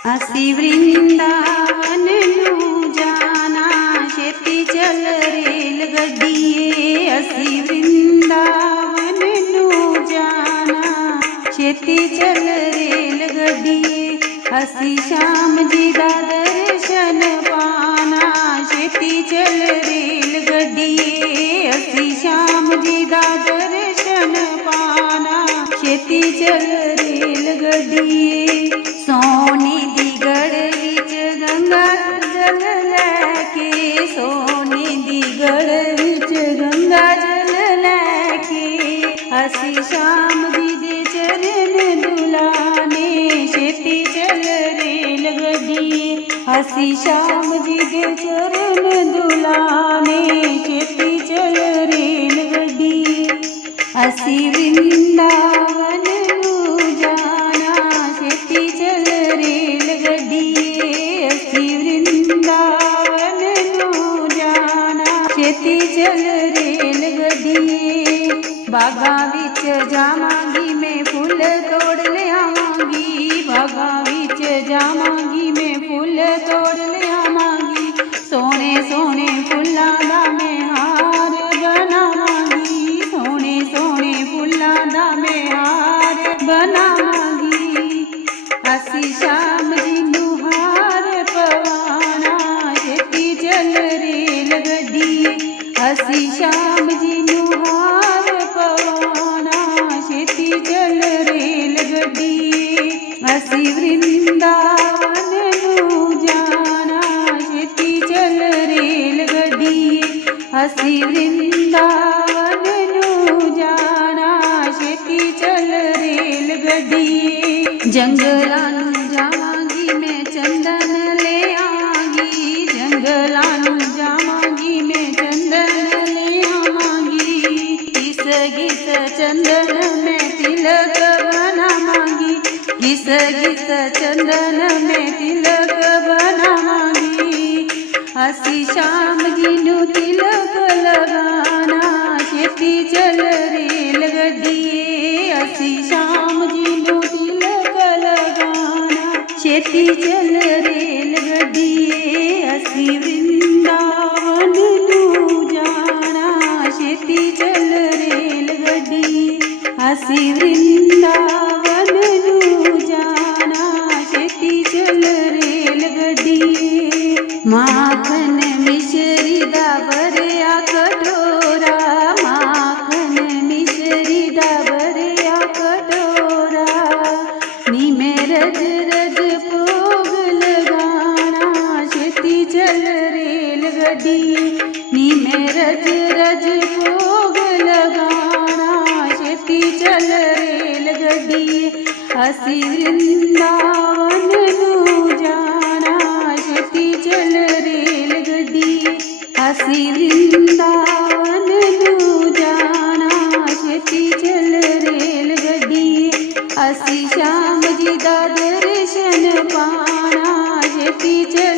असी वृंदावन नू जाना, छेती चल रेल गड्डीए। असी वृंदावन नू जाना, छेती चल रेल गड्डीए। असी श्याम जी दा दर्शन पाना, छेती चल रेल गड्डीए। असी श्याम जी दा दर्शन पाना, छेती चल रेल गड्डीए। सोने दी गढ़ विच गंगा जल लैके, सोने दी गढ़ विच गंगा जल लैके। असी श्याम जी दे चरण दुलाने, छेती चल रेल गड्डीए। असी श्याम जी दे चरण दुलाने, छेती चल रेल गड्डीए। असी वृंदावन नू जाना, छेती चल रेल गड्डीए। असी वृंदावन नू जाना, छेती चल रेल गड्डीए। बागा विच जावांगी मैं फुल तोड़ लियावांगी, बागा विच जावांगी मैं फुल तोड़ लियावांगी। सोने सोने फुल्लां दा मैं हार बनावांगी, सोने सोने फुल्लां दा मैं हार बनावांगी। असी श्याम जी नू हार पवाना, छेती चल रेल गड्डीए। असी श्याम जी नू हार पवाना, छेती चल रेल गड्डीए। असी वृंदावन नू जाना, छेती चल रेल गड्डीए। असी वृंदावन नू जाना, छेती चल रेल गड्डीए। जंगलां नू जावांगी मैं चंदन ले आवांगी, जंगलां नू जावांगी मैं चंदन ले आवांगी। घिस घिस चंदन में तिलक बनावांगी, घिस घिस चंदन में तिलक बनावांगी। असी श्याम जी नू तिलक लगाना, छेती चल रेल गड्डीए। असी श्याम जी नू तिलक लगाना, छेती चल रेल गड्डीए। असी वृंदावन नू जाना, छेती चल रेल गड्डीए। असी वृंदावन नू जाना, छेती चल रेल गड्डीए। माखन मिश्री दा भरिया कटोरा, माखन मिश्री दा भरिया कटोरा। नी में रज रज भोग लगाना, छेती चल रेल गड्डीए। नी में रज रज भोग लगाना, छेती चल रेल गड्डीए। असी वृंदावन नू जाना, छेती चल रेल गड्डीए। असी वृंदावन नू जाना, छेती चल रेल गड्डीए। असी श्याम जी दा दर्शन पाना, छेती चल